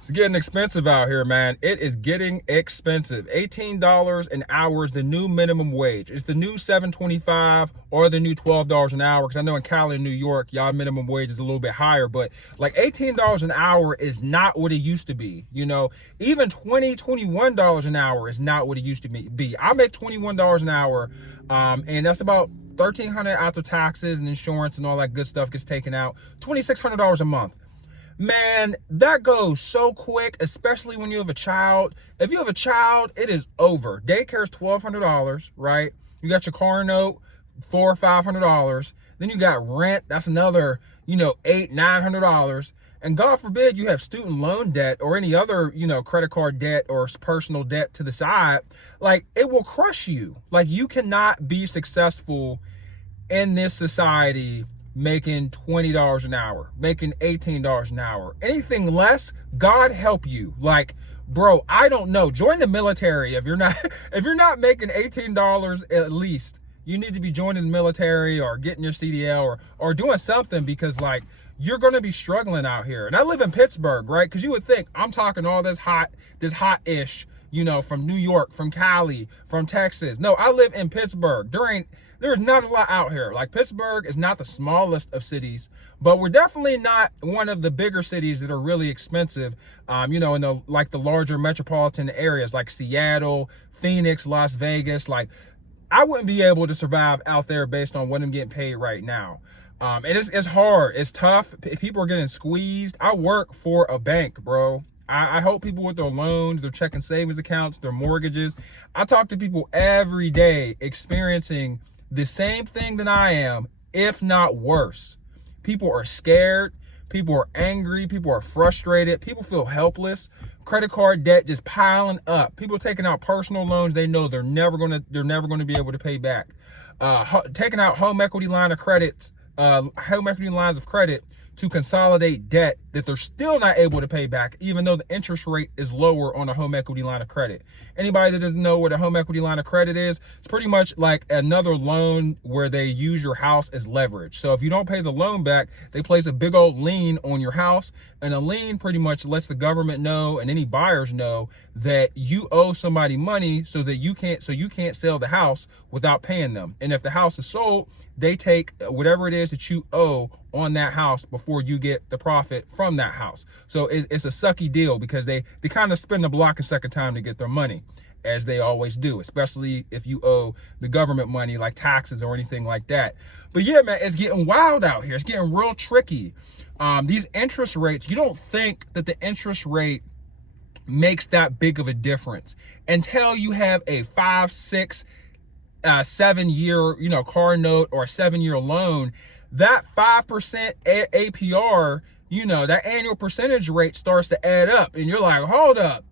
It's getting expensive out here, man. It is getting expensive. $18 an hour is the new minimum wage. It's the new $7.25 or the new $12 an hour. Because I know in Cali and New York, y'all minimum wage is a little bit higher. But like $18 an hour is not what it used to be. You know, even $21 an hour is not what it used to be. I make $21 an hour, and that's about $1,300 after taxes and insurance and all that good stuff gets taken out. $2,600 a month. Man, that goes so quick, especially when you have a child. If you have a child, it is over. Daycare is $1,200, right? You got your car note, $400 or $500. Then you got rent. That's another, $800, $900. And God forbid you have student loan debt or any other, credit card debt or personal debt to the side. Like, it will crush you. Like, you cannot be successful in this society making $20 an hour, making $18 an hour. Anything less, God help you. Like, bro, I don't know. Join the military if you're not if you're not making $18 at least. You need to be joining the military or getting your CDL or doing something, because like you're going to be struggling out here. And I live in Pittsburgh, right? Because you would think I'm talking all this hot-ish, from New York, from Cali, from Texas. No, I live in Pittsburgh. There's not a lot out here. Like, Pittsburgh is not the smallest of cities, but we're definitely not one of the bigger cities that are really expensive. In the larger metropolitan areas like Seattle, Phoenix, Las Vegas. Like, I wouldn't be able to survive out there based on what I'm getting paid right now. And it's hard. It's tough. People are getting squeezed. I work for a bank, bro. I help people with their loans, their checking savings accounts, their mortgages. I talk to people every day experiencing the same thing that I am, if not worse. People are scared. People are angry. People are frustrated. People feel helpless. Credit card debt just piling up. People taking out personal loans they know they're never gonna be able to pay back. Taking out home equity lines of credit to consolidate debt that they're still not able to pay back, even though the interest rate is lower on a home equity line of credit. Anybody that doesn't know what a home equity line of credit is, it's pretty much like another loan where they use your house as leverage. So if you don't pay the loan back, they place a big old lien on your house, and a lien pretty much lets the government know and any buyers know that you owe somebody money so you can't sell the house without paying them. And if the house is sold, they take whatever it is that you owe on that house before you get the profit from that house. So it's a sucky deal, because they kind of spin the block a second time to get their money, as they always do, especially if you owe the government money like taxes or anything like that. But yeah, man, it's getting wild out here. It's getting real tricky. These interest rates, you don't think that the interest rate makes that big of a difference until you have a 5, 6, 7-year, car note or a 7-year loan. That 5% APR, that annual percentage rate starts to add up, and you're like, hold up,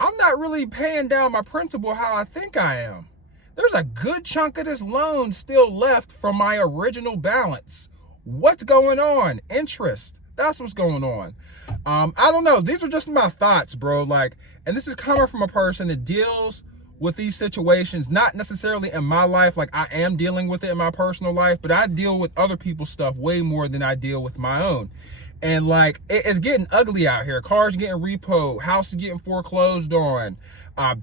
I'm not really paying down my principal how I think I am. There's a good chunk of this loan still left from my original balance. What's going on? Interest. That's what's going on. I don't know. These are just my thoughts, bro. Like, and this is coming from a person that deals with these situations, not necessarily in my life, like I am dealing with it in my personal life, but I deal with other people's stuff way more than I deal with my own. And like, it's getting ugly out here. Cars getting repoed, houses getting foreclosed on,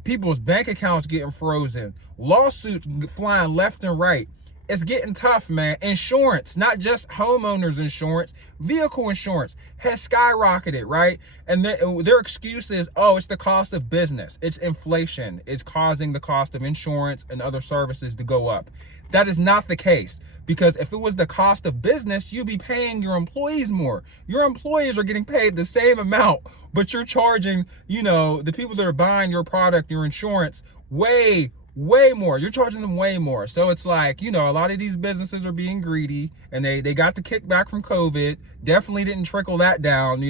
people's bank accounts getting frozen, lawsuits flying left and right. It's getting tough, man. Insurance, not just homeowners insurance, vehicle insurance has skyrocketed, right? And their excuse is, oh, it's the cost of business. It's inflation. It's causing the cost of insurance and other services to go up. That is not the case, because if it was the cost of business, you'd be paying your employees more. Your employees are getting paid the same amount, but you're charging, the people that are buying your product, your insurance, way more. You're charging them way more. So it's like, a lot of these businesses are being greedy, and they got the kickback from COVID. Definitely didn't trickle that down.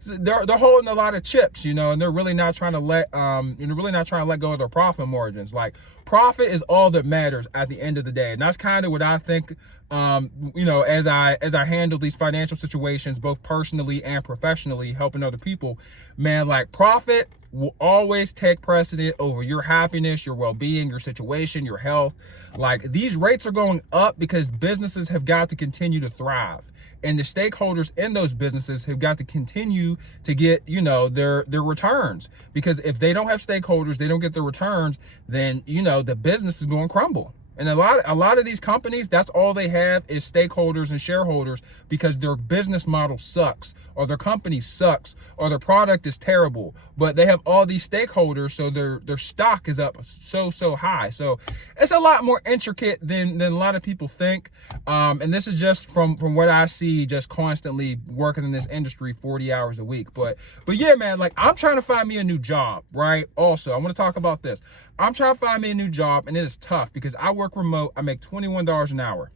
So they're holding a lot of chips, and they're really not trying to let go of their profit margins. Like, profit is all that matters at the end of the day. And that's kind of what I think, as I handle these financial situations, both personally and professionally, helping other people, man, like, profit will always take precedent over your happiness, your well-being, your situation, your health. Like, these rates are going up because businesses have got to continue to thrive. and the stakeholders in those businesses have got to continue to get, you know, their returns, because if they don't have stakeholders, they don't get their returns, then, you know, the business is going to crumble. And a lot of these companies, that's all they have is stakeholders and shareholders, because their business model sucks, or their company sucks, or their product is terrible. But they have all these stakeholders, so their stock is up so high. So it's a lot more intricate than a lot of people think. And this is just from what I see, just constantly working in this industry 40 hours a week. But yeah, man, like, I'm trying to find me a new job, right? Also, I want to talk about this. I'm trying to find me a new job, and it is tough because I work remote. I make $21 an hour.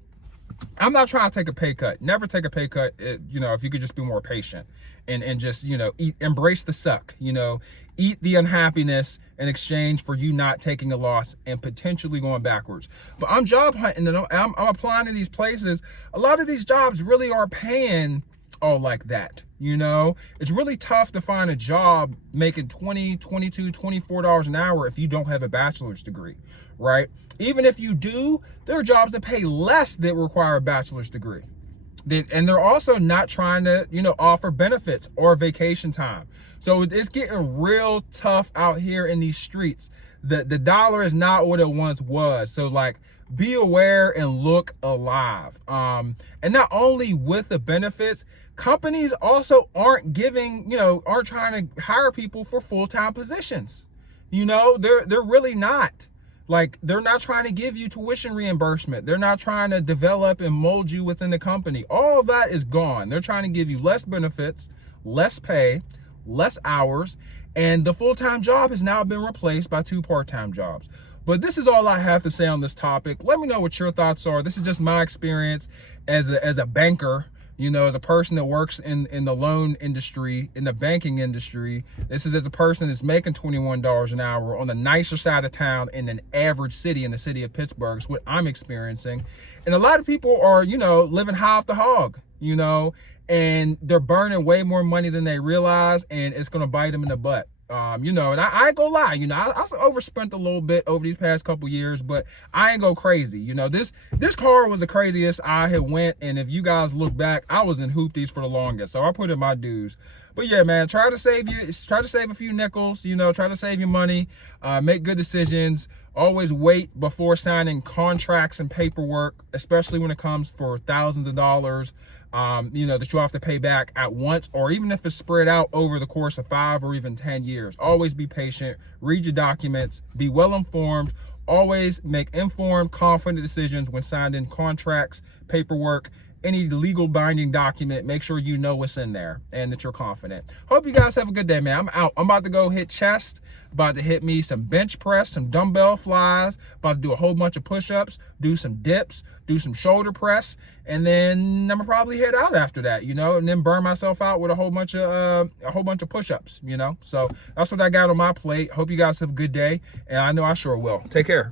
I'm not trying to take a pay cut. Never take a pay cut. You know, if you could just be more patient and just, you know, embrace the suck, you know, eat the unhappiness in exchange for you not taking a loss and potentially going backwards. But I'm job hunting, and I'm applying to these places. A lot of these jobs really are paying all like that. You know, it's really tough to find a job making $20, $22, $24 an hour if you don't have a bachelor's degree, right? Even if you do, there are jobs that pay less that require a bachelor's degree. And they're also not trying to, you know, offer benefits or vacation time. So it's getting real tough out here in these streets. The dollar is not what it once was. So, like, be aware and look alive. And not only with the benefits, companies also aren't giving, you know, aren't trying to hire people for full-time positions. You know, they're really not. Like, they're not trying to give you tuition reimbursement. They're not trying to develop and mold you within the company. All of that is gone. They're trying to give you less benefits, less pay, less hours, and the full-time job has now been replaced by 2 part-time jobs. But this is all I have to say on this topic. Let me know what your thoughts are. This is just my experience as a banker, you know, as a person that works in the loan industry, in the banking industry. This is as a person that's making $21 an hour on the nicer side of town in an average city, in the city of Pittsburgh. It's what I'm experiencing. And a lot of people are, you know, living high off the hog, you know, and they're burning way more money than they realize, and it's going to bite them in the butt. You know, and I ain't gonna lie, you know, I overspent a little bit over these past couple years, but I ain't go crazy. You know, this car was the craziest I had went, and if you guys look back, I was in hoopties for the longest, so I put in my dues. But yeah, man, try to save a few nickels, you know, try to save your money, make good decisions. Always wait before signing contracts and paperwork, especially when it comes for thousands of dollars, you know, that you have to pay back at once, or even if it's spread out over the course of 5 or even 10 years. Always be patient, read your documents, be well informed, always make informed, confident decisions when signing contracts, paperwork, any legal binding document. Make sure you know what's in there and that you're confident. Hope you guys have a good day, man. I'm out. I'm about to go hit chest, about to hit me some bench press, some dumbbell flies, about to do a whole bunch of push-ups, do some dips, do some shoulder press, and then I'm gonna probably head out after that, you know, and then burn myself out with a whole bunch of push-ups, you know. So that's what I got on my plate. Hope you guys have a good day, and I know I sure will. Take care.